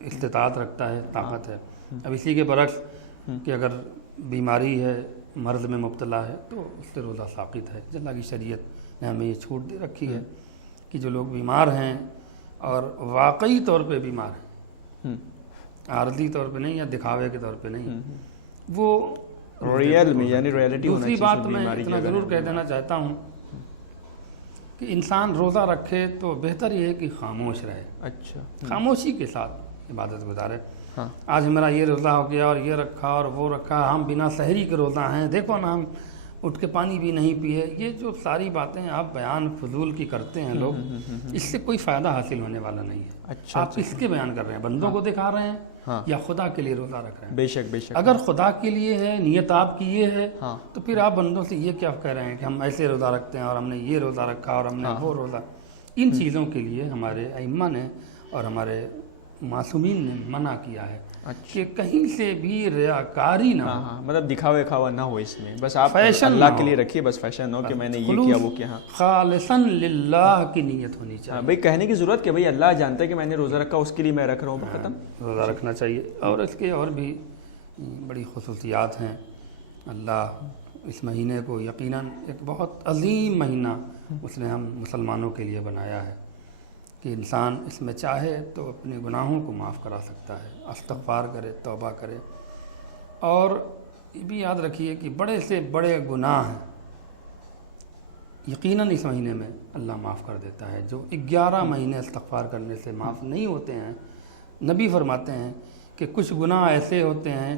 استطاعت رکھتا ہے، طاقت ہے۔ اب اسی کے برعکس کہ اگر بیماری ہے، مرض میں مبتلا ہے، تو اس سے روزہ ساقط ہے۔ اللہ کی شریعت نے ہمیں یہ چھوٹ دے رکھی ہے کہ جو لوگ بیمار ہیں اور واقعی طور پہ بیمار ہیں، عارضی طور پہ نہیں یا دکھاوے کے طور پہ نہیں، وہ ریئل میں یعنی ریئلٹی ہونا دوسری چاہیے بات میں اتنا ضرور کہہ دینا چاہتا ہوں کہ انسان روزہ رکھے تو بہتر یہ ہے کہ خاموش رہے، اچھا خاموشی کے ساتھ عبادت گزارے۔ ہاں آج ہمارا یہ روزہ ہو گیا اور یہ رکھا اور وہ رکھا، ہم بنا سحری کے روزہ ہیں، دیکھو نا ہم اٹھ کے پانی بھی نہیں پیے، یہ جو ساری باتیں آپ بیان فضول کی کرتے ہیں لوگ، اس سے کوئی فائدہ حاصل ہونے والا نہیں ہے۔ اچھا آپ کس کے بیان کر رہے ہیں؟ بندوں کو دکھا رہے ہیں ہاں یا خدا کے لیے روزہ رکھ رہے ہیں؟ بے شک بے شک اگر خدا کے لیے ہے، نیت آپ کی یہ ہے، ہاں تو پھر آپ بندوں سے یہ کیا کہہ رہے ہیں کہ ہم ایسے روزہ رکھتے ہیں اور ہم نے یہ روزہ رکھا اور ہم نے وہ روزہ۔ ان چیزوں کے لیے ہمارے ائمہ نے اور ہمارے معصومین نے منع کیا ہے کہ کہیں سے بھی ریاکاری نہ ہو، ہاں ہاں مطلب دکھاوے کھاوا نہ ہو اس میں، بس آپ فیشن اللہ نہ کے ہو، لیے رکھیے، بس فیشن ہو کہ میں نے یہ کیا وہ کیا۔ ہاں خالصاً للہ کی نیت ہونی ہاں چاہیے، بھائی کہنے کی ضرورت کہ بھائی اللہ جانتا ہے کہ میں نے روزہ رکھا، اس کے لیے میں رکھ رہا ہوں، ختم۔ روزہ رکھنا چاہیے۔ اور اس کے اور بھی بڑی خصوصیات ہیں۔ اللہ اس مہینے کو یقیناً ایک بہت عظیم مہینہ اس نے ہم مسلمانوں کے لیے بنایا ہے کہ انسان اس میں چاہے تو اپنے گناہوں کو معاف کرا سکتا ہے، استغفار کرے، توبہ کرے۔ اور یہ بھی یاد رکھیے کہ بڑے سے بڑے گناہ ہیں یقیناً اس مہینے میں اللہ معاف کر دیتا ہے، جو 11 مہینے استغفار کرنے سے معاف نہیں ہوتے ہیں۔ نبی فرماتے ہیں کہ کچھ گناہ ایسے ہوتے ہیں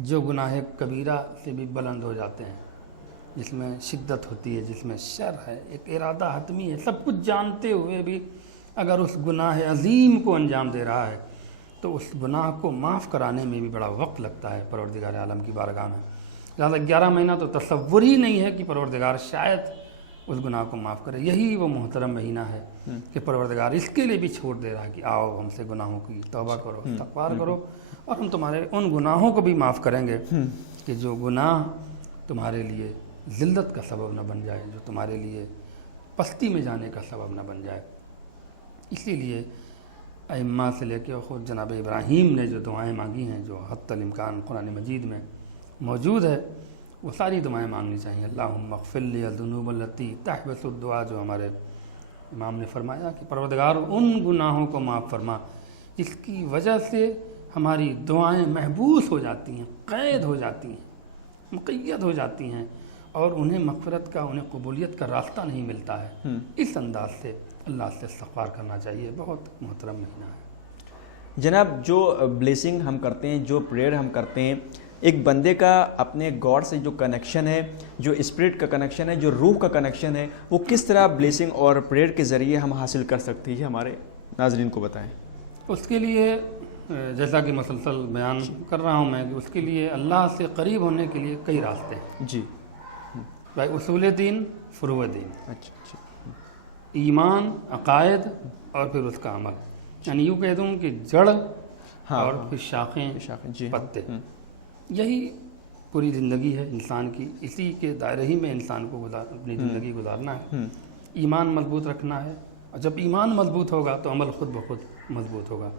جو گناہ کبیرہ سے بھی بلند ہو جاتے ہیں، جس میں شدت ہوتی ہے، جس میں شر ہے، ایک ارادہ حتمی ہے، سب کچھ جانتے ہوئے بھی اگر اس گناہ عظیم کو انجام دے رہا ہے تو اس گناہ کو معاف کرانے میں بھی بڑا وقت لگتا ہے پروردگار عالم کی بارگاہ میں۔ لہٰذا 11 مہینہ تو تصور ہی نہیں ہے کہ پروردگار شاید اس گناہ کو معاف کرے۔ یہی وہ محترم مہینہ ہے کہ پروردگار اس کے لیے بھی چھوٹ دے رہا ہے کہ آؤ ہم سے گناہوں کی توبہ کرو، استغفار کرو، اور ہم تمہارے ان گناہوں کو بھی معاف کریں گے کہ جو گناہ تمہارے لیے ذلت کا سبب نہ بن جائے، جو تمہارے لیے پستی میں جانے کا سبب نہ بن جائے۔ اسی لیے ائمہ سے لے کے خود جناب ابراہیم نے جو دعائیں مانگی ہیں، جو حتی الامکان قرآن مجید میں موجود ہے، وہ ساری دعائیں مانگنی چاہیے۔ اللہم اغفر لی الذنوب التی تحبس الدعاء، جو ہمارے امام نے فرمایا کہ پروردگار ان گناہوں کو معاف فرما جس کی وجہ سے ہماری دعائیں محبوس ہو جاتی ہیں، قید ہو جاتی ہیں، مقید ہو جاتی ہیں، اور انہیں مغفرت کا، انہیں قبولیت کا راستہ نہیں ملتا ہے۔ اس انداز سے اللہ سے استغفار کرنا چاہیے۔ بہت محترم مہینہ ہے جناب۔ جو بلیسنگ ہم کرتے ہیں، جو پریئر ہم کرتے ہیں، ایک بندے کا اپنے گاڈ سے جو کنیکشن ہے، جو اسپرٹ کا کنیکشن ہے، جو روح کا کنیکشن ہے، وہ کس طرح بلیسنگ اور پریئر کے ذریعے ہم حاصل کر سکتے ہیں؟ ہمارے ناظرین کو بتائیں۔ اس کے لیے جیسا کہ مسلسل بیان کر رہا ہوں میں کہ اس کے لیے اللہ سے قریب ہونے کے لیے کئی راستے ہیں جی بھائی۔ اصول دین، فروع دین، اچھا اچھا ایمان، عقائد اور پھر اس کا عمل، یعنی یوں کہہ دوں کہ جڑ اور پھر شاخیں، جی پتے، یہی پوری زندگی ہے انسان کی۔ اسی کے دائرے ہی میں انسان کو اپنی زندگی گزارنا ہے۔ ایمان مضبوط رکھنا ہے، اور جب ایمان مضبوط ہوگا تو عمل خود بخود مضبوط ہوگا۔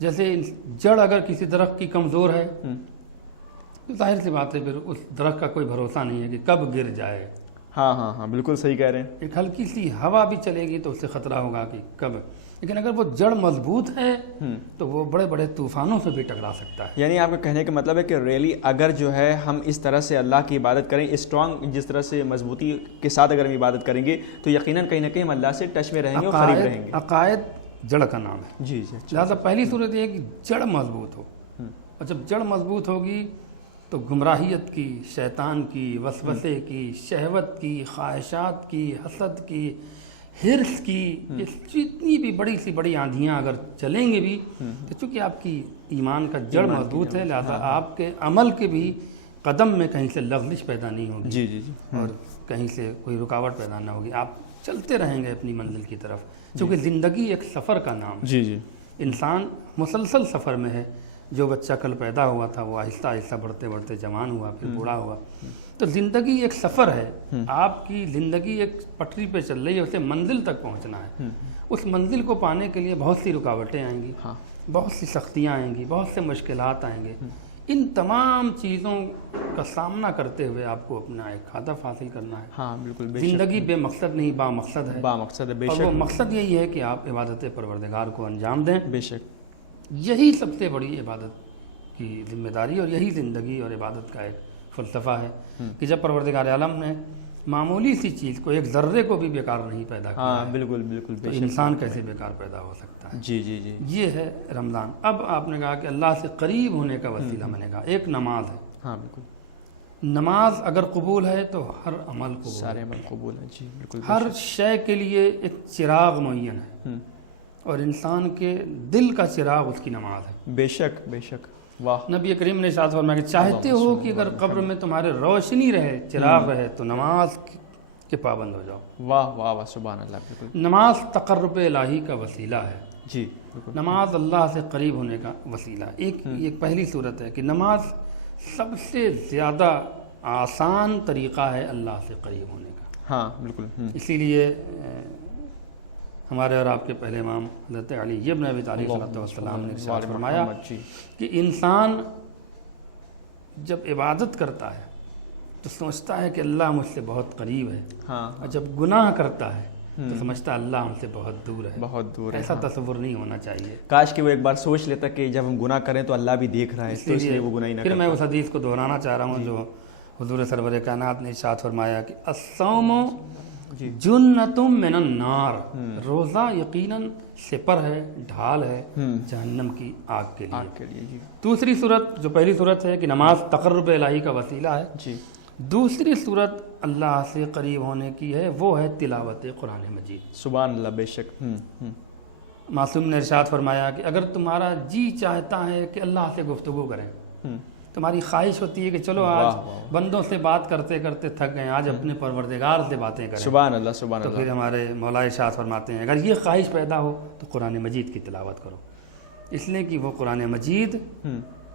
جیسے جڑ اگر کسی درخت کی کمزور ہے تو ظاہر سی بات ہے پھر اس درخت کا کوئی بھروسہ نہیں ہے کہ کب گر جائے۔ ہاں ہاں ہاں بالکل صحیح کہہ رہے ہیں۔ ایک ہلکی سی ہوا بھی چلے گی تو اس سے خطرہ ہوگا کہ کب، لیکن اگر وہ جڑ مضبوط ہے تو وہ بڑے بڑے طوفانوں سے بھی ٹکرا سکتا ہے۔ یعنی آپ کا کہنے کا مطلب ہے کہ ریلی اگر جو ہے ہم اس طرح سے اللہ کی عبادت کریں، اسٹرانگ جس طرح سے مضبوطی کے ساتھ اگر ہم عبادت کریں گے تو یقیناً کہیں نہ کہیں ہم اللہ سے ٹچ میں رہیں گے اور قریب رہیں گے۔ عقائد جڑ کا نام ہے۔ جی جی لہٰذا پہلی صورت یہ ہے کہ جڑ مضبوط ہو، اور جب جڑ مضبوط ہوگی تو گمراہیت کی، شیطان کی، وسوسے کی، شہوت کی، خواہشات کی، حسد کی، حرص کی، جتنی بھی بڑی سی بڑی آندھیاں اگر چلیں گے بھی تو چونکہ آپ کی ایمان کا جڑ مضبوط ہے، لہٰذا آپ کے عمل کے بھی قدم میں کہیں سے لغزش پیدا نہیں ہوگی، جی جی جی اور کہیں سے کوئی رکاوٹ پیدا نہ ہوگی، آپ چلتے رہیں گے اپنی منزل کی طرف۔ چونکہ زندگی ایک سفر کا نام ہے، جی جی انسان مسلسل سفر میں ہے۔ جو بچہ کل پیدا ہوا تھا وہ آہستہ آہستہ بڑھتے بڑھتے جوان ہوا، پھر بوڑھا ہوا۔ تو زندگی ایک سفر ہے، آپ کی زندگی ایک پٹری پہ چل رہی ہے، اسے منزل تک پہنچنا ہے۔ اس منزل کو پانے کے لیے بہت سی رکاوٹیں آئیں گی، بہت سی سختیاں آئیں گی، بہت سے مشکلات آئیں گے، ان تمام چیزوں کا سامنا کرتے ہوئے آپ کو اپنا ایک ہدف حاصل کرنا ہے۔ ہاں بالکل، بے زندگی بے مقصد نہیں، با مقصد ہے، با مقصد ہے، بے اور شک وہ مقصد یہی ہے کہ آپ عبادت پروردگار کو انجام دیں۔ بے شک یہی سب سے بڑی عبادت کی ذمہ داری اور یہی زندگی اور عبادت کا ایک فلسفہ ہے کہ جب پروردگار عالم نے معمولی سی چیز کو، ایک ذرے کو بھی بیکار نہیں پیدا کیا ہاں ہے، بالکل بالکل تو بے شک انسان کیسے بیکار پیدا ہو سکتا ہے؟ جی جی جی یہ ہے رمضان۔ اب آپ نے کہا کہ اللہ سے قریب ہونے کا وسیلہ بنے گا، ایک نماز ہے۔ ہاں بالکل، نماز اگر قبول ہے تو ہر عمل قبول ہے، سارے عمل قبول ہیں، جی بالکل ہر شے کے لیے ایک چراغ معین ہے، اور انسان کے دل کا چراغ اس کی نماز ہے۔ بے شک بے شک، واہ نبی کریم نے ارشاد فرمایا کہ چاہتے ہو کہ اگر قبر میں تمہارے روشنی رہے، چراغ رہے، تو نماز کے پابند ہو جاؤ۔ واہ واہ واہ، سبحان اللہ، بالکل نماز تقرب الہی کا وسیلہ ہے، جی بالکل، نماز اللہ سے قریب ہونے کا وسیلہ ہے۔ ایک پہلی صورت ہے کہ نماز سب سے زیادہ آسان طریقہ ہے اللہ سے قریب ہونے کا۔ ہاں بالکل، اسی لیے ہمارے اور آپ کے پہلے امام حضرت علی ابن ابی طالب صلی اللہ علیہ وسلم نے ارشاد فرمایا جی کہ انسان جب عبادت کرتا ہے تو سمجھتا ہے کہ اللہ مجھ سے بہت قریب ہے، ہاں اور جب گناہ کرتا ہے تو سمجھتا ہے اللہ ہم سے بہت دور ہے۔ بہت دور ہے، ایسا تصور نہیں ہونا چاہیے۔ کاش کہ وہ ایک بار سوچ لیتا کہ جب ہم گناہ کریں تو اللہ بھی دیکھ رہا ہے، تو اس لیے وہ گناہ ہی نہ پھر کرتا۔ میں اس حدیث کو دہرانا چاہ رہا ہوں جو حضور سرور کائنات نے ارشاد فرمایا کہ الصوم جنۃ من النار، روزہ یقیناً سپر ہے، ڈھال ہے جہنم کی آگ کے لیے۔ آگ کے لیے، جی دوسری صورت، جو پہلی صورت ہے کہ نماز تقرب الہی کا وسیلہ ہے، جی دوسری صورت اللہ سے قریب ہونے کی ہے، وہ ہے تلاوت قرآن مجید۔ سبحان اللہ، بے شک، معصوم نے ارشاد فرمایا کہ اگر تمہارا جی چاہتا ہے کہ اللہ سے گفتگو کریں، تمہاری خواہش ہوتی ہے کہ چلو آج بندوں سے بات کرتے کرتے تھک گئے، آج اپنے پروردگار سے باتیں کریں، سبحان اللہ سبحان تو اللہ، پھر ہمارے مولا ارشاد فرماتے ہیں اگر یہ خواہش پیدا ہو تو قرآن مجید کی تلاوت کرو، اس لیے کہ وہ قرآن مجید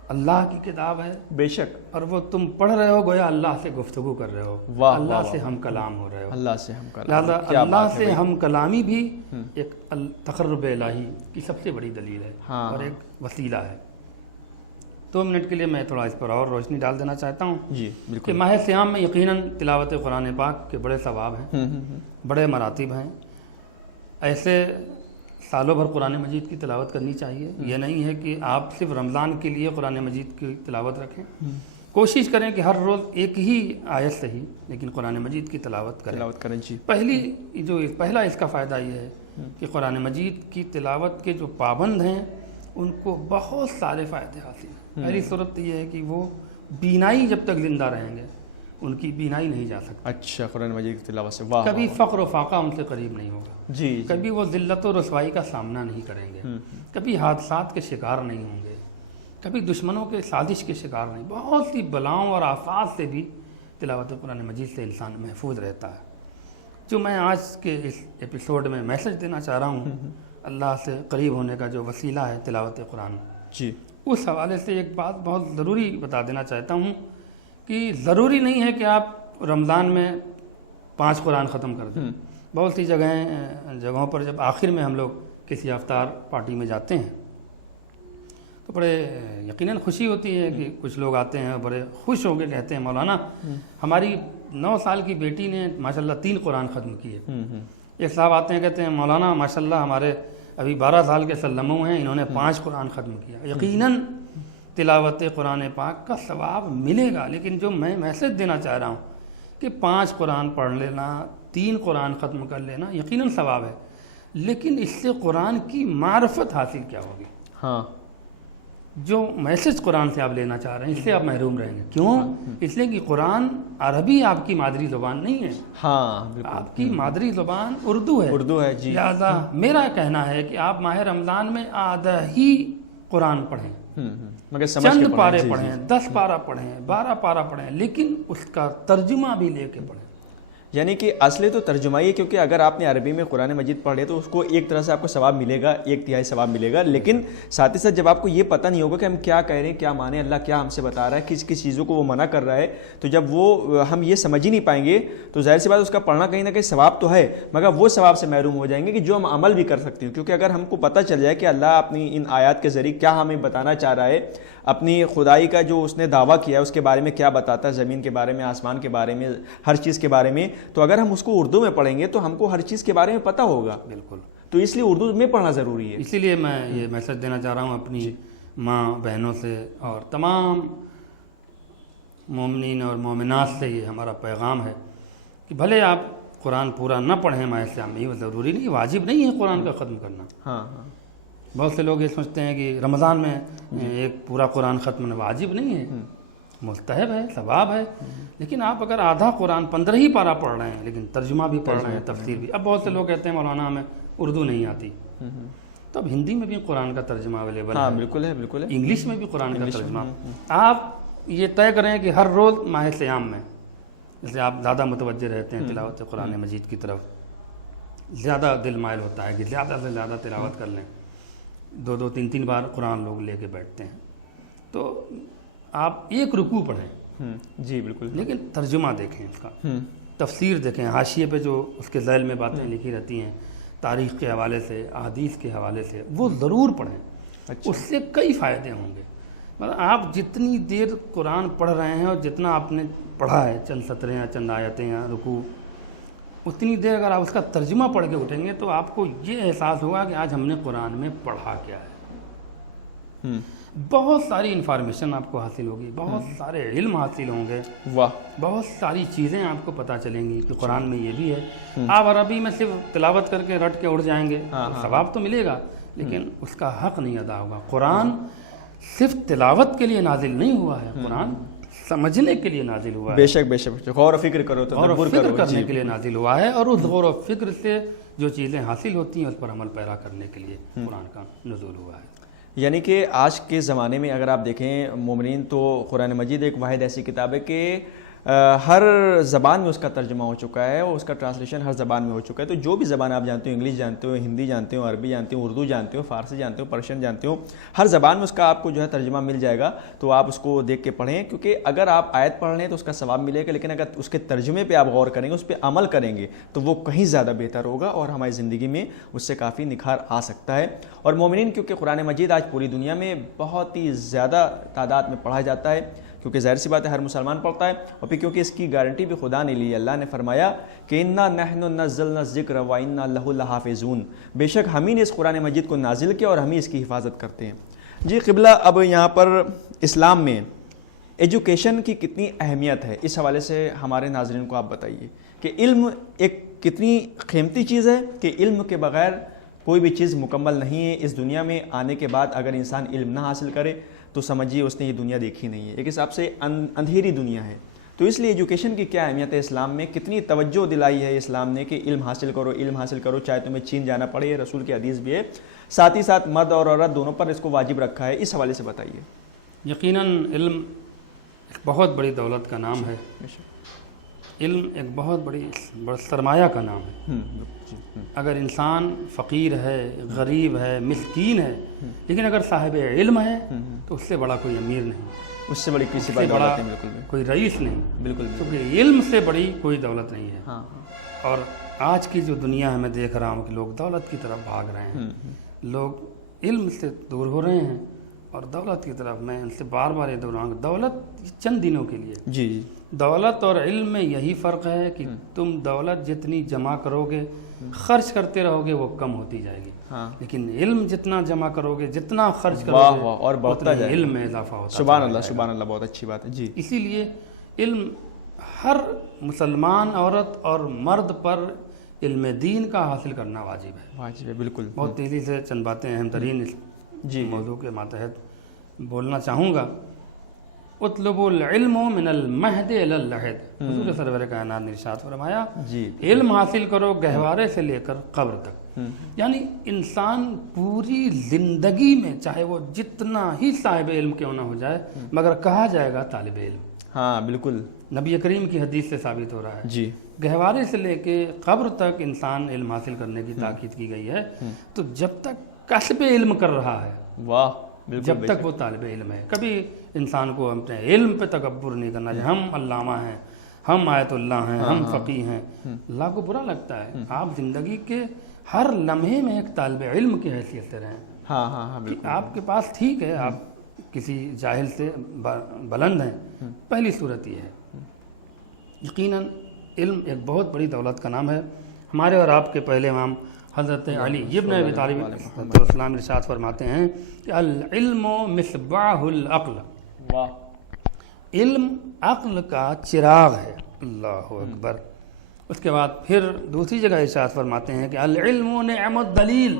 اللہ کی کتاب ہے، بے شک، اور اور وہ تم پڑھ رہے ہو گویا اللہ سے گفتگو کر رہے ہو، واہ اللہ سے ہم کلام ہو رہے ہو۔ اللہ سے ہم کلام، لہذا اللہ سے ہم کلامی بھی ایک تقرب الہی کی سب سے بڑی دلیل ہے اور ایک وسیلہ ہے۔ 2 منٹ کے لیے میں تھوڑا اس پر اور روشنی ڈال دینا چاہتا ہوں جی کہ بالکل، ماہ صیام میں یقیناً تلاوت قرآن پاک کے بڑے ثواب ہیں، بڑے مراتب ہیں۔ ایسے سالوں بھر قرآن مجید کی تلاوت کرنی چاہیے، یہ نہیں ہے کہ آپ صرف رمضان کے لیے قرآن مجید کی تلاوت رکھیں، کوشش کریں کہ ہر روز ایک ہی آیت صحیح لیکن قرآن مجید کی تلاوت کریں۔ جی پہلا اس کا فائدہ یہ ہے کہ قرآن مجید کی تلاوت کے جو پابند ہیں ان کو بہت سارے فائدے حاصل ہیں۔ پہلی صورت یہ ہے کہ وہ بینائی جب تک زندہ رہیں گے ان کی بینائی نہیں جا سکتی، اچھا، قرآن مجید کی تلاوت سے، واہ، کبھی فقر و فاقہ ان سے قریب نہیں ہوگا، جی کبھی وہ ذلت و رسوائی کا سامنا نہیں کریں گے، کبھی حادثات کے شکار نہیں ہوں گے، کبھی دشمنوں کے سازش کے شکار نہیں، بہت سی بلاؤں اور آفات سے بھی تلاوت قرآن مجید سے انسان محفوظ رہتا ہے۔ جو میں آج کے اس ایپیسوڈ میں میسج دینا چاہ رہا ہوں، اللہ سے قریب ہونے کا جو وسیلہ ہے تلاوت قرآن، جی اس حوالے سے ایک بات بہت ضروری بتا دینا چاہتا ہوں کہ ضروری نہیں ہے کہ آپ رمضان میں 5 قرآن ختم کر دیں۔ بہت سی جگہوں پر جب آخر میں ہم لوگ کسی افطار پارٹی میں جاتے ہیں تو بڑے یقیناً خوشی ہوتی ہے کہ کچھ لوگ آتے ہیں بڑے خوش ہو کے کہتے ہیں مولانا ہماری 9 سال کی بیٹی نے ماشاءاللہ 3 قرآن ختم کیے۔ ایک صاحب آتے ہیں کہتے ہیں مولانا ماشاءاللہ ہمارے ابھی 12 سال کے سلموں ہیں، انہوں نے 5 قرآن ختم کیا۔ یقیناً تلاوت قرآن پاک کا ثواب ملے گا، لیکن جو میں میسج دینا چاہ رہا ہوں کہ 5 قرآن پڑھ لینا، 3 قرآن ختم کر لینا یقیناً ثواب ہے، لیکن اس سے قرآن کی معرفت حاصل کیا ہوگی؟ ہاں، جو میسج قرآن سے آپ لینا چاہ رہے ہیں اس سے آپ محروم رہیں گے۔ کیوں؟ اس لیے کہ قرآن عربی آپ کی مادری زبان نہیں ہے، ہاں بالکل، آپ کی مادری زبان اردو ہے، اردو ہے، جی لہٰذا میرا کہنا ہے کہ آپ ماہ رمضان میں آدھا ہی قرآن پڑھیں، مگر سمجھ کے چند پارے جی، پڑھیں، 10 پارہ پڑھیں، 12 پارہ پڑھیں، لیکن اس کا ترجمہ بھی لے کے پڑھیں۔ یعنی کہ اصلی تو ترجمہ ہی ہے، کیونکہ اگر آپ نے عربی میں قرآن مجید پڑھ لیا تو اس کو ایک طرح سے آپ کو ثواب ملے گا، 1/3 ثواب ملے گا، لیکن ساتھ ہی ساتھ جب آپ کو یہ پتہ نہیں ہوگا کہ ہم کیا کہہ رہے ہیں، کیا معنی، اللہ کیا ہم سے بتا رہا ہے، کس کس چیزوں کو وہ منع کر رہا ہے، تو جب وہ ہم یہ سمجھ ہی نہیں پائیں گے تو ظاہر سی بات اس کا پڑھنا کہیں نہ کہیں ثواب تو ہے، مگر وہ ثواب سے محروم ہو جائیں گے کہ جو ہم عمل بھی کر سکتے ہیں. کیونکہ اگر ہم کو پتہ چل جائے کہ اللہ اپنی ان آیات کے ذریعے کیا ہمیں بتانا چاہ رہا ہے، اپنی خدائی کا جو اس نے دعویٰ کیا ہے اس کے بارے میں کیا بتاتا ہے، زمین کے بارے میں، آسمان کے بارے میں، ہر چیز کے بارے میں، تو اگر ہم اس کو اردو میں پڑھیں گے تو ہم کو ہر چیز کے بارے میں پتہ ہوگا. بالکل. تو اس لیے اردو میں پڑھنا ضروری ہے. اسی لیے میں یہ میسج دینا چاہ رہا ہوں اپنی ماں بہنوں سے اور تمام مومنین اور مومنات سے، یہ ہمارا پیغام ہے کہ بھلے آپ قرآن پورا نہ پڑھیں ماہ صیام میں، وہ ضروری نہیں، واجب نہیں ہے قرآن کا ختم کرنا. ہاں ہاں. بہت سے لوگ یہ سمجھتے ہیں کہ رمضان میں ایک پورا قرآن ختم واجب نہیں ہے، مستحب ہے، ثواب ہے. لیکن آپ اگر آدھا قرآن 15 ہی پارہ پڑھ رہے ہیں لیکن ترجمہ بھی پڑھ رہے ہیں، تفسیر بھی. اب بہت سے لوگ کہتے ہیں مولانا ہمیں اردو نہیں آتی، تو اب ہندی میں بھی قرآن کا ترجمہ اویلیبل ہاں ہے، بالکل ہے، بالکل ہے. انگلش میں بھی قرآن کا ترجمہ. آپ یہ طے کریں کہ ہر روز ماہ صیام میں، جیسے آپ زیادہ متوجہ رہتے ہیں تلاوت قرآن مجید کی طرف، زیادہ دل مائل ہوتا ہے کہ زیادہ سے زیادہ تلاوت کر لیں، 2 3 بار قرآن لوگ لے کے بیٹھتے ہیں، تو آپ ایک رکوع پڑھیں. جی بالکل. لیکن ترجمہ دیکھیں، اس کا تفسیر دیکھیں، حاشیے پہ جو اس کے ذیل میں باتیں لکھی رہتی ہیں تاریخ کے حوالے سے، احادیث کے حوالے سے، وہ ضرور پڑھیں. اس سے کئی فائدے ہوں گے. مطلب آپ جتنی دیر قرآن پڑھ رہے ہیں اور جتنا آپ نے پڑھا ہے، چند سطریں یا چند آیتیں یا رکوع، اتنی دیر اگر آپ اس کا ترجمہ پڑھ کے اٹھیں گے تو آپ کو یہ احساس ہوگا کہ آج ہم نے قرآن میں پڑھا کیا ہے. بہت ساری انفارمیشن آپ کو حاصل ہوگی، بہت سارے علم حاصل ہوں گے. واہ. بہت ساری چیزیں آپ کو پتہ چلیں گی کہ قرآن میں یہ بھی ہے. آپ عربی میں صرف تلاوت کر کے رٹ کے اڑ جائیں گے، ثواب تو ملے گا لیکن اس کا حق نہیں ادا ہوگا. قرآن صرف تلاوت کے لیے نازل نہیں ہوا ہے، قرآن سمجھنے کے لیے نازل ہوا ہے. بے شک بے شک. غور و فکر کرو، غور و تدبر فکر کرو. کرنے کے لیے نازل ہوا ہے، اور اس غور و فکر سے جو چیزیں حاصل ہوتی ہیں اس پر عمل پیرا کرنے کے لیے قرآن کا نزول ہوا ہے. یعنی کہ آج کے زمانے میں اگر آپ دیکھیں مومنین، تو قرآن مجید ایک واحد ایسی کتاب ہے کہ ہر زبان میں اس کا ترجمہ ہو چکا ہے اور اس کا ٹرانسلیشن ہر زبان میں ہو چکا ہے. تو جو بھی زبان آپ جانتے ہو، انگلش جانتے ہو، ہندی جانتے ہو، عربی جانتے ہو، اردو جانتے ہو، فارسی جانتے ہو، پرشین جانتے ہو، ہر زبان میں اس کا آپ کو جو ہے ترجمہ مل جائے گا. تو آپ اس کو دیکھ کے پڑھیں، کیونکہ اگر آپ آیت پڑھ رہے ہیں تو اس کا ثواب ملے گا، لیکن اگر اس کے ترجمے پہ آپ غور کریں گے، اس پہ عمل کریں گے تو وہ کہیں زیادہ بہتر ہوگا اور ہماری زندگی میں اس سے کافی نکھار آ سکتا ہے. اور مومنین، کیونکہ قرآن مجید آج پوری دنیا میں بہت ہی زیادہ تعداد میں پڑھا جاتا ہے، کیونکہ ظاہر سی بات ہے ہر مسلمان پڑھتا ہے، اور پھر کیونکہ اس کی گارنٹی بھی خدا نے لی. اللہ نے فرمایا کہ انا نحن نزلنا الذکر وانا لہ لحافظون، بے شک ہم ہی نے اس قرآن مجید کو نازل کیا اور ہم ہی اس کی حفاظت کرتے ہیں. جی قبلہ، اب یہاں پر اسلام میں ایجوکیشن کی کتنی اہمیت ہے، اس حوالے سے ہمارے ناظرین کو آپ بتائیے کہ علم ایک کتنی قیمتی چیز ہے، کہ علم کے بغیر کوئی بھی چیز مکمل نہیں ہے. اس دنیا میں آنے کے بعد اگر انسان علم نہ حاصل کرے تو سمجھیے اس نے یہ دنیا دیکھی نہیں ہے، ایک حساب سے اندھیری دنیا ہے. تو اس لیے ایجوکیشن کی کیا اہمیت ہے اسلام میں، کتنی توجہ دلائی ہے اسلام نے کہ علم حاصل کرو، علم حاصل کرو، چاہے تمہیں چین جانا پڑے. یہ رسول کی حدیث بھی ہے. ساتھ ہی ساتھ مرد اور عورت دونوں پر اس کو واجب رکھا ہے. اس حوالے سے بتائیے. یقیناً علم ایک بہت بڑی دولت کا نام ہے. علم ایک بہت بڑی سرمایہ کا نام ہے. اگر انسان فقیر ہے، غریب ہے، مسکین ہے، لیکن اگر صاحب علم ہے تو اس سے بڑا کوئی امیر نہیں، اس سے بڑی کسی بات بڑا بالکل کوئی رئیس نہیں. بالکل. کیونکہ علم سے بڑی کوئی دولت نہیں ہے. اور آج کی جو دنیا ہے، میں دیکھ رہا ہوں کہ لوگ دولت کی طرف بھاگ رہے ہیں، لوگ علم سے دور ہو رہے ہیں اور دولت کی طرف. میں ان سے بار بار یہ دہراؤں گا، دولت چند دنوں کے لیے. جی. دولت اور علم میں یہی فرق ہے کہ تم دولت جتنی جمع کرو گے، خرچ کرتے رہو گے، وہ کم ہوتی جائے گی. لیکن علم جتنا جمع کرو گے، جتنا خرچ کرو گے، اور بڑھتا جائے گا. علم میں اضافہ ہوتا ہے. سبحان اللہ، سبحان اللہ، بہت اچھی بات ہے. جی. اسی لیے علم ہر مسلمان عورت اور مرد پر علم دین کا حاصل کرنا واجب ہے. واجب ہے، بالکل. بہت تیزی سے چند باتیں اہم ترین اس موضوع کے ماتحت بولنا چاہوں گا. اطلبوا العلم من المہد الی اللحد، حضور سرور کائنات نے ارشاد فرمایا، علم حاصل کرو گہوارے سے لے کر قبر تک. یعنی انسان پوری زندگی میں چاہے وہ جتنا ہی صاحب علم کیوں نہ ہو جائے، مگر کہا جائے گا طالب علم. ہاں بالکل نبی کریم کی حدیث سے ثابت ہو رہا ہے. جی گہوارے سے لے کے قبر تک انسان علم حاصل کرنے کی تاکید کی گئی ہے. تو جب تک کسب علم کر رہا ہے, واہ بالکل جب تک وہ طالب علم ہے, کبھی انسان کو اپنے علم پہ تکبر نہیں کرنا چاہیے. ہم علامہ ہیں, ہم آیت اللہ ہیں, ہم فقیہ ہیں. اللہ کو برا لگتا ہے. آپ زندگی کے ہر لمحے میں ایک طالب علم کی حیثیت سے رہیں. ہاں ہاں ہاں کہ آپ کے پاس ٹھیک ہے آپ کسی جاہل سے بلند ہیں, پہلی صورت یہ ہے. یقیناً علم ایک بہت بڑی دولت کا نام ہے. ہمارے اور آپ کے پہلے امام حضرت علی ابن ابی طالب علیہ السلام ارشاد فرماتے ہیں کہ العلم مصباح العقل, واہ علم عقل کا چراغ ہے. اللہ اکبر. اس کے بعد پھر دوسری جگہ ارشاد فرماتے ہیں کہ العلم نعم الدلیل,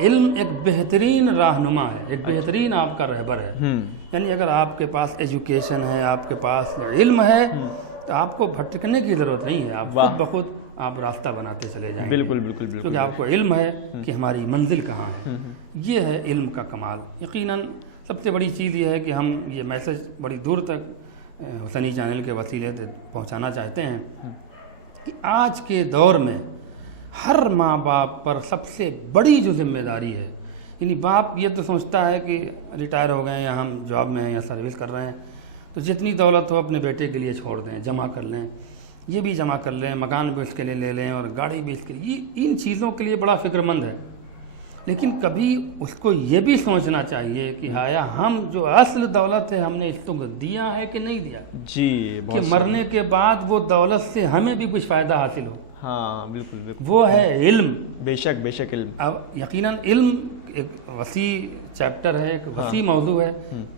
علم ایک بہترین رہنما ہے, ایک بہترین آپ کا رہبر ہے. یعنی اگر آپ کے پاس ایجوکیشن ہے, آپ کے پاس علم ہے, تو آپ کو بھٹکنے کی ضرورت نہیں ہے. آپ خود بخود آپ راستہ بناتے چلے جائیں. بالکل بالکل بالکل, کیونکہ آپ کو علم ہے کہ ہماری منزل کہاں ہے. یہ ہے علم کا کمال. یقیناً سب سے بڑی چیز یہ ہے کہ ہم یہ میسج بڑی دور تک حسینی چینل کے وسیلے سے پہنچانا چاہتے ہیں کہ آج کے دور میں ہر ماں باپ پر سب سے بڑی جو ذمہ داری ہے, یعنی باپ یہ تو سوچتا ہے کہ ریٹائر ہو گئے یا ہم جاب میں ہیں یا سروس کر رہے ہیں تو جتنی دولت ہو اپنے بیٹے کے لیے چھوڑ دیں, جمع کر لیں, یہ بھی جمع کر لیں, مکان بھی اس کے لیے لے لیں اور گاڑی بھی اس کے لیے. ان چیزوں کے لیے بڑا فکر مند ہے. لیکن کبھی اس کو یہ بھی سوچنا چاہیے کہ آیا ہم جو اصل دولت ہے ہم نے اس کو دیا ہے کہ نہیں دیا, جی کہ مرنے کے بعد وہ دولت سے ہمیں بھی کچھ فائدہ حاصل ہو. ہاں بالکل بالکل, وہ ہے علم. بے شک بے شک علم. اب یقیناً علم ایک وسیع چیپٹر ہے, ایک وسیع موضوع ہے.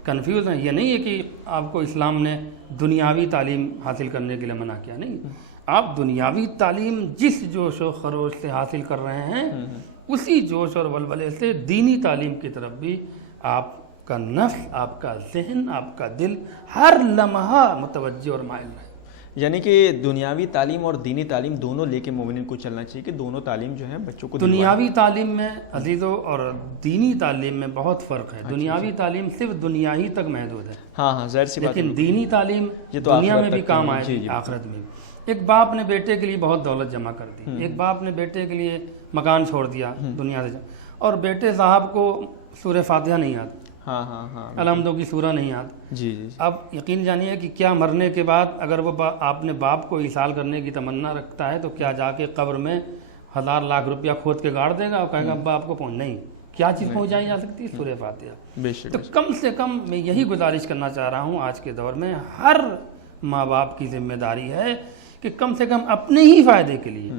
کنفیوز ہیں, یہ نہیں ہے کہ آپ کو اسلام نے دنیاوی تعلیم حاصل کرنے کے لیے منع کیا, نہیں. آپ دنیاوی تعلیم جس جوش و خروش سے حاصل کر رہے ہیں اسی جوش اور ولولے سے دینی تعلیم کی طرف بھی آپ کا نفس, آپ کا ذہن, آپ کا دل ہر لمحہ متوجہ اور مائل رہے. یعنی کہ دنیاوی تعلیم اور دینی تعلیم دونوں لے کے مومنین کو چلنا چاہیے کہ دونوں تعلیم جو ہے بچوں کو دنیاوی تعلیم میں عزیزو اور دینی تعلیم میں بہت فرق ہے. دنیاوی تعلیم صرف دنیا ہی تک محدود ہے. ہاں ہاں ظاہر سی بات, لیکن دینی تعلیم دنیا میں بھی کام آئے گی, آخرت میں. ایک باپ نے بیٹے کے لیے بہت دولت جمع کر دی, ایک باپ نے بیٹے کے لیے مکان چھوڑ دیا دنیا سے, اور بیٹے صاحب کو سورہ فاتحہ نہیں آتی, ہاں ہاں ہاں الحمدوں کی سورہ نہیں آتی. جی جی. اب یقین جانیے کہ کیا مرنے کے بعد اگر وہ آپ نے باپ کو ایصال کرنے کی تمنا رکھتا ہے تو کیا جا کے قبر میں 1000 لاکھ روپیہ کھود کے گاڑ دے گا اور کہے گا ابا آپ کو پہنچ نہیں, کیا چیز پہنچائی جا سکتی ہے؟ سورہ فاتحہ. بے شک. تو کم سے کم میں یہی گزارش کرنا چاہ رہا ہوں, آج کے دور میں ہر ماں باپ کی ذمہ داری ہے کہ کم سے کم اپنے ہی فائدے کے لیے,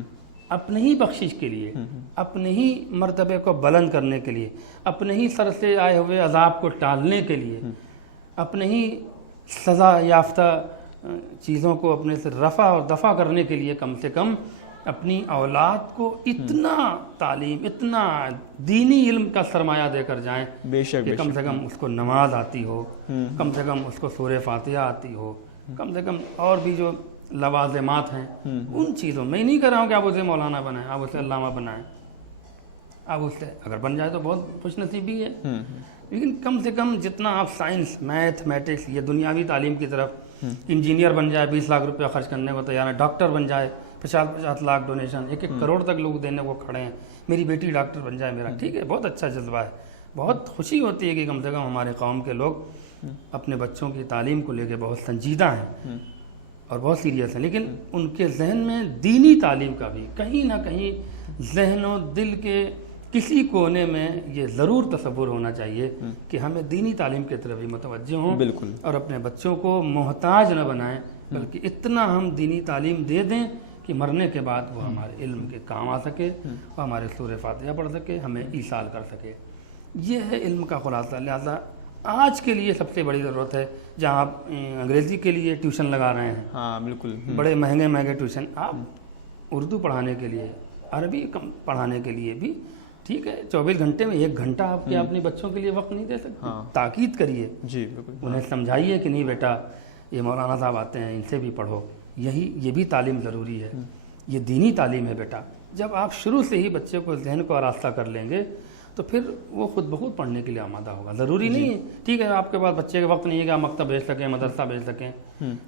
اپنے ہی بخشش کے لیے, اپنے ہی مرتبے کو بلند کرنے کے لیے, اپنے ہی سر سے آئے ہوئے عذاب کو ٹالنے کے لیے, اپنے ہی سزا یافتہ چیزوں کو اپنے سے رفع اور دفع کرنے کے لیے کم سے کم اپنی اولاد کو اتنا تعلیم, اتنا دینی علم کا سرمایہ دے کر جائیں بے شک کہ کم سے کم اس کو نماز آتی ہو, کم سے کم اس کو سورہ فاتحہ آتی ہو, کم سے کم اور بھی جو لوازمات ہیں ان چیزوں میں نہیں کر رہا ہوں کہ آپ اسے مولانا بنائیں, آپ اسے علامہ بنائیں. آپ اس سے اگر بن جائے تو بہت خوش نصیبی ہے, لیکن کم سے کم جتنا آپ سائنس, میتھ میٹکس, یہ دنیاوی تعلیم کی طرف انجینئر بن جائے 20 لاکھ روپیہ خرچ کرنے کو تیار ہے, ڈاکٹر بن جائے 50 لاکھ ڈونیشن, 1 کروڑ تک لوگ دینے کو کھڑے ہیں, میری بیٹی ڈاکٹر بن جائے میرا, ٹھیک ہے, بہت اچھا جذبہ ہے, بہت خوشی ہوتی ہے کہ کم سے کم ہمارے قوم کے لوگ اپنے بچوں کی تعلیم کو لے کے بہت سنجیدہ ہیں اور بہت سیریس ہیں. لیکن ان کے ذہن میں دینی تعلیم کا بھی کہیں نہ کہیں ذہن و دل کے کسی کونے میں یہ ضرور تصور ہونا چاہیے کہ ہمیں دینی تعلیم کی طرف بھی متوجہ ہوں, بالکل, اور اپنے بچوں کو محتاج نہ بنائیں, بلکہ اتنا ہم دینی تعلیم دے دیں کہ مرنے کے بعد وہ ہمارے علم کے کام آ سکے, وہ ہمارے سورہ فاتحہ پڑھ سکے, ہمیں ایصال کر سکے. یہ ہے علم کا خلاصہ. لہٰذا آج کے لیے سب سے بڑی ضرورت ہے, جہاں آپ انگریزی کے لیے ٹیوشن لگا رہے ہیں, ہاں بالکل, بڑے مہنگے ٹیوشن, آپ اردو پڑھانے کے لیے, عربی پڑھانے کے لیے بھی ٹھیک ہے 24 گھنٹے میں 1 گھنٹہ آپ کے اپنے بچوں کے لیے وقت نہیں دے سکتے, تاکید کریے, جی بالکل, انہیں سمجھائیے کہ نہیں بیٹا یہ مولانا صاحب آتے ہیں ان سے بھی پڑھو, یہ بھی تعلیم ضروری ہے, یہ دینی تعلیم ہے بیٹا. جب آپ شروع سے ہی بچے کو ذہن کو آراستہ کر لیں گے تو پھر وہ خود بخود پڑھنے کے لیے آمادہ ہوگا. ضروری نہیں ہے ٹھیک ہے آپ کے پاس بچے کے وقت نہیں ہے کہ آپ مکتب بھیج سکیں, مدرسہ بھیج سکیں,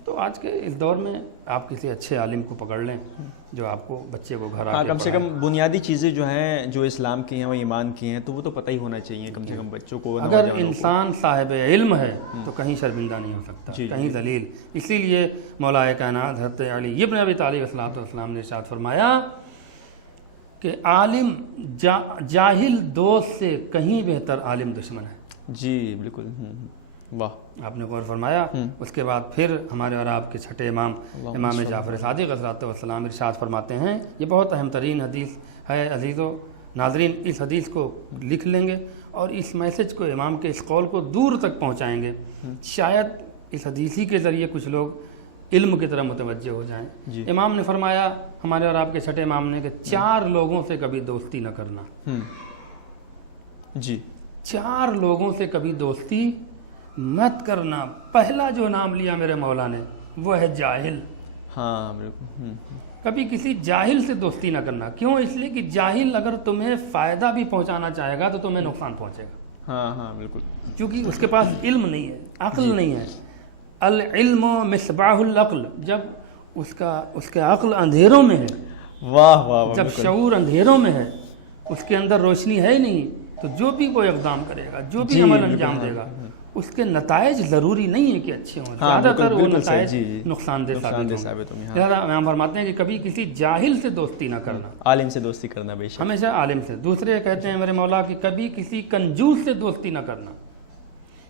تو آج کے اس دور میں آپ کسی اچھے عالم کو پکڑ لیں جو آپ کو بچے کو گھر آ کے کم سے کم بنیادی چیزیں جو ہیں جو اسلام کی ہیں وہ ایمان کی ہیں تو وہ تو پتہ ہی ہونا چاہیے کم سے کم بچوں کو. اگر انسان صاحب علم ہے تو کہیں شرمندہ نہیں ہو سکتا, کہیں ذلیل. اسی لیے مولا کائنات حضرت علی ابن ابی طالب علیہ السلام نے ارشاد فرمایا کہ عالم جاہل دوست سے کہیں بہتر عالم دشمن ہے. جی بالکل, واہ, آپ نے غور فرمایا. اس کے بعد پھر ہمارے اور آپ کے چھٹے امام امام جعفر صادق علیہ السلام ارشاد فرماتے ہیں, یہ بہت اہم ترین حدیث ہے عزیزو ناظرین. اس حدیث کو لکھ لیں گے اور اس میسج کو امام کے اس قول کو دور تک پہنچائیں گے. شاید اس حدیثی کے ذریعے کچھ لوگ علم کی طرح متوجہ ہو جائیں. امام نے فرمایا ہمارے اور آپ کے چھٹے امام نے کہ 4 لوگوں سے کبھی دوستی نہ کرنا. جی 4 لوگوں سے کبھی دوستی مت کرنا. پہلا جو نام لیا میرے مولا نے وہ ہے جاہل. ہاں بالکل, کبھی کسی جاہل سے دوستی نہ کرنا. کیوں؟ اس لیے کہ جاہل اگر تمہیں فائدہ بھی پہنچانا چاہے گا تو تمہیں نقصان پہنچے گا. ہاں بالکل, کیونکہ اس کے پاس علم نہیں ہے, عقل نہیں ہے. العلم مصباح العقل. جب اس کا عقل اندھیروں میں ہے, واہ واہ, جب شعور اندھیروں میں ہے, اس کے اندر روشنی ہے ہی نہیں, تو جو بھی کوئی اقدام کرے گا, جو بھی عمل انجام دے گا, اس کے نتائج ضروری نہیں ہے کہ اچھے ہوں, زیادہ تر وہ نتائج نقصان دہ ثابت ہوں. لہٰذا ہم فرماتے ہیں کہ کبھی کسی جاہل سے دوستی نہ کرنا, عالم سے دوستی کرنا بے شک, ہمیشہ عالم سے. دوسرے کہتے ہیں میرے مولا کہ کبھی کسی کنجوس سے دوستی نہ کرنا.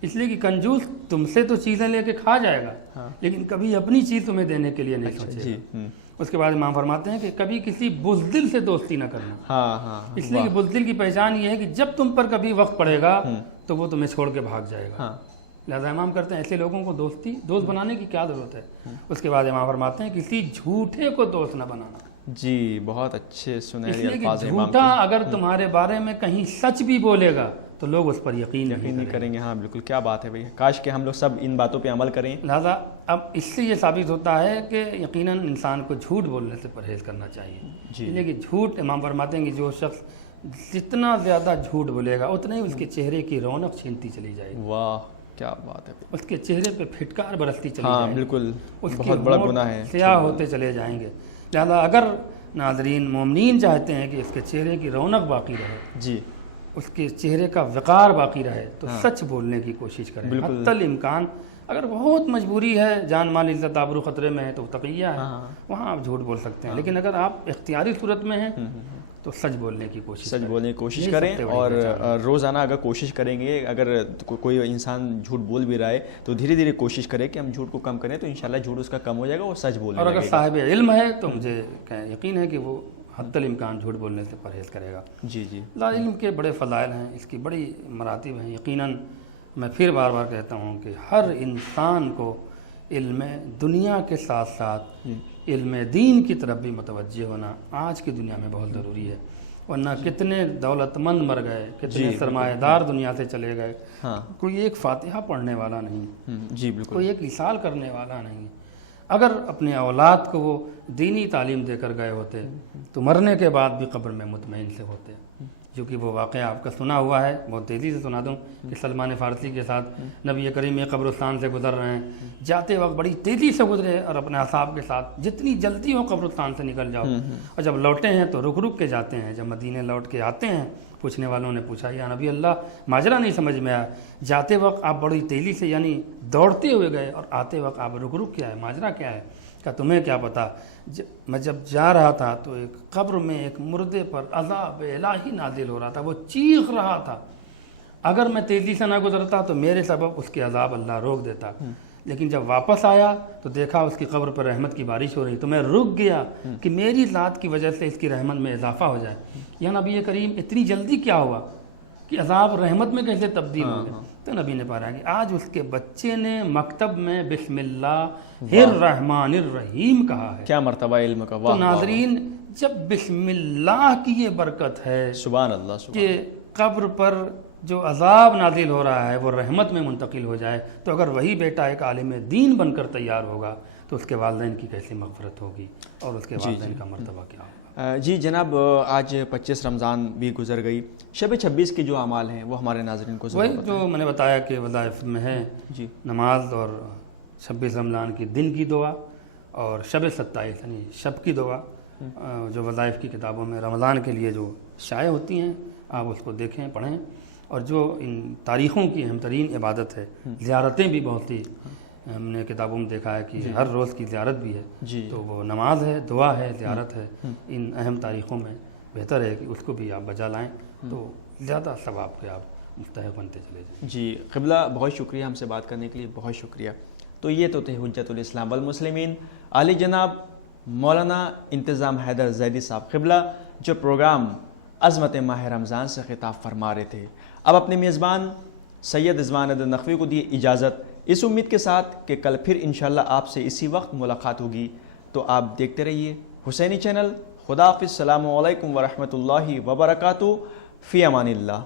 اس لیے کہ کنجوس تم سے تو چیزیں لے کے کھا جائے گا لیکن کبھی اپنی چیز تمہیں دینے کے لیے نہیں سوچے گا. اس کے بعد امام فرماتے ہیں کہ کبھی کسی بزدل سے دوستی نہ کرنا. اس لیے کہ بزدل کی پہچان یہ ہے کہ جب تم پر کبھی وقت پڑے گا تو وہ تمہیں چھوڑ کے بھاگ جائے گا. لہٰذا امام کرتے ہیں ایسے لوگوں کو دوست بنانے کی کیا ضرورت ہے. اس کے بعد امام فرماتے ہیں کسی جھوٹے کو دوست نہ بنانا. جی بہت اچھے سنہرے الفاظ ہیں. جھوٹا اگر تمہارے بارے میں کہیں سچ بھی بولے گا تو لوگ اس پر یقین نہیں کریں گے. ہاں بالکل, کیا بات ہے بھائی, کاش کہ ہم لوگ سب ان باتوں پہ عمل کریں. لہٰذا اب اس سے یہ ثابت ہوتا ہے کہ یقیناً انسان کو جھوٹ بولنے سے پرہیز کرنا چاہیے. لیکن جھوٹ امام فرماتے ہیں کہ جو شخص جتنا زیادہ جھوٹ بولے گا اتنا ہی اس کے چہرے کی رونق چھینتی چلی جائے گی. واہ کیا بات ہے, اس کے چہرے پہ پھٹکار برستی چلی ہاں جائے گی. بالکل, اس بہت بڑا گناہ ہے, سیاہ ہوتے چلے جائیں گے. لہٰذا اگر ناظرین مومنین چاہتے ہیں کہ اس کے چہرے کی رونق باقی رہے, جی اس کے چہرے کا وقار باقی رہے, تو سچ بولنے کی کوشش کریں. حتی الامکان اگر بہت مجبوری ہے, جان مال عزت آبرو خطرے میں ہے تو تقیہ ہے, وہاں آپ جھوٹ بول سکتے ہیں. لیکن اگر آپ اختیاری صورت میں ہیں تو سچ بولنے کی کوشش کریں. اور روزانہ اگر کوشش کریں گے, اگر کوئی انسان جھوٹ بول بھی رہا ہے تو دھیرے دھیرے کوشش کرے کہ ہم جھوٹ کو کم کریں, تو انشاءاللہ جھوٹ اس کا کم ہو جائے گا, وہ سچ بولنے لگے گا. اور اگر صاحب علم ہے تو مجھے یقین ہے کہ وہ حتی الامکان جھوٹ بولنے سے پرہیز کرے گا. جی علم کے بڑے فضائل ہیں, اس کی بڑی مراتب ہیں. یقیناً میں پھر بار بار کہتا ہوں کہ ہر انسان کو علم دنیا کے ساتھ ساتھ علم دین کی طرف بھی متوجہ ہونا آج کی دنیا میں بہت ضروری ہے. ورنہ کتنے دولت مند مر گئے, کتنے سرمایہ دار دنیا سے چلے گئے, کوئی ایک فاتحہ پڑھنے والا نہیں, جی بالکل, کوئی ایک وصال کرنے والا نہیں. اگر اپنے اولاد کو وہ دینی تعلیم دے کر گئے ہوتے تو مرنے کے بعد بھی قبر میں مطمئن سے ہوتے. کیونکہ وہ واقعہ آپ کا سنا ہوا ہے, بہت تیزی سے سنا دوں کہ سلمان فارسی کے ساتھ نبی کریم قبرستان سے گزر رہے ہیں. جاتے وقت بڑی تیزی سے گزرے اور اپنے اصحاب کے ساتھ جتنی جلدی ہو قبرستان سے نکل جاؤ, اور جب لوٹے ہیں تو رک کے جاتے ہیں. جب مدینے لوٹ کے آتے ہیں, پوچھنے والوں نے پوچھا یا نبی اللہ ماجرا نہیں سمجھ میں آیا, جاتے وقت آپ بڑی تیزی سے یعنی دوڑتے ہوئے گئے اور آتے وقت آپ رک کے آئے, ماجرا کیا ہے؟ کہ تمہیں کیا پتا, میں جب جا رہا تھا تو ایک قبر میں ایک مردے پر عذاب الہی نازل ہو رہا تھا, وہ چیخ رہا تھا. اگر میں تیزی سے نہ گزرتا تو میرے سبب اس کے عذاب اللہ روک دیتا. لیکن جب واپس آیا تو دیکھا اس کی قبر پر رحمت کی بارش ہو رہی, تو میں رک گیا کہ میری ذات کی وجہ سے اس کی رحمت میں اضافہ ہو جائے. یا نبی کریم اتنی جلدی کیا ہوا کہ عذاب رحمت میں کیسے تبدیل ہو گئے؟ تو نبی نے پایا کہ آج اس کے بچے نے مکتب میں بسم اللہ الرحمن الرحیم کہا ہے. کیا مرتبہ علم کا. تو ناظرین جب بسم اللہ کی یہ برکت ہے سبحان اللہ کہ قبر پر جو عذاب نازل ہو رہا ہے وہ رحمت میں منتقل ہو جائے, تو اگر وہی بیٹا ایک عالم دین بن کر تیار ہوگا تو اس کے والدین کی کیسی مغفرت ہوگی اور اس کے والدین کا مرتبہ کیا ہوگا. جی جناب، آج 25 رمضان بھی گزر گئی، شب 26 کے جو اعمال ہیں وہ ہمارے ناظرین کو وہی جو میں نے بتایا کہ وظائف میں ہے جی نماز اور 26 رمضان کی دن کی دعا اور شب 27 یعنی شب کی دعا، جو وظائف کی کتابوں میں رمضان کے لیے جو شائع ہوتی ہیں آپ اس کو دیکھیں پڑھیں، اور جو ان تاریخوں کی اہم ترین عبادت ہے زیارتیں بھی بہت ہی ہم نے کتابوں میں دیکھا ہے کہ ہر روز کی زیارت بھی ہے، جی تو وہ نماز ہے، دعا ہے، زیارت ہے، ان اہم تاریخوں میں بہتر ہے کہ اس کو بھی آپ بجا لائیں تو زیادہ ثواب کے آپ مستحق بنتے چلے جائیں۔ جی قبلہ، بہت شکریہ ہم سے بات کرنے کے لیے، بہت شکریہ۔ تو یہ تو تھے حجت الاسلام والمسلمین عالی جناب مولانا انتظام حیدر زیدی صاحب قبلہ، جو پروگرام عظمت ماہ رمضان سے خطاب فرما رہے تھے۔ اب اپنے میزبان سید رضوان احمد نقوی کو دی اجازت، اس امید کے ساتھ کہ کل پھر انشاءاللہ آپ سے اسی وقت ملاقات ہوگی، تو آپ دیکھتے رہیے حسینی چینل۔ خدا حافظ، السلام علیکم ورحمۃ اللہ وبرکاتہ، فی امان اللہ۔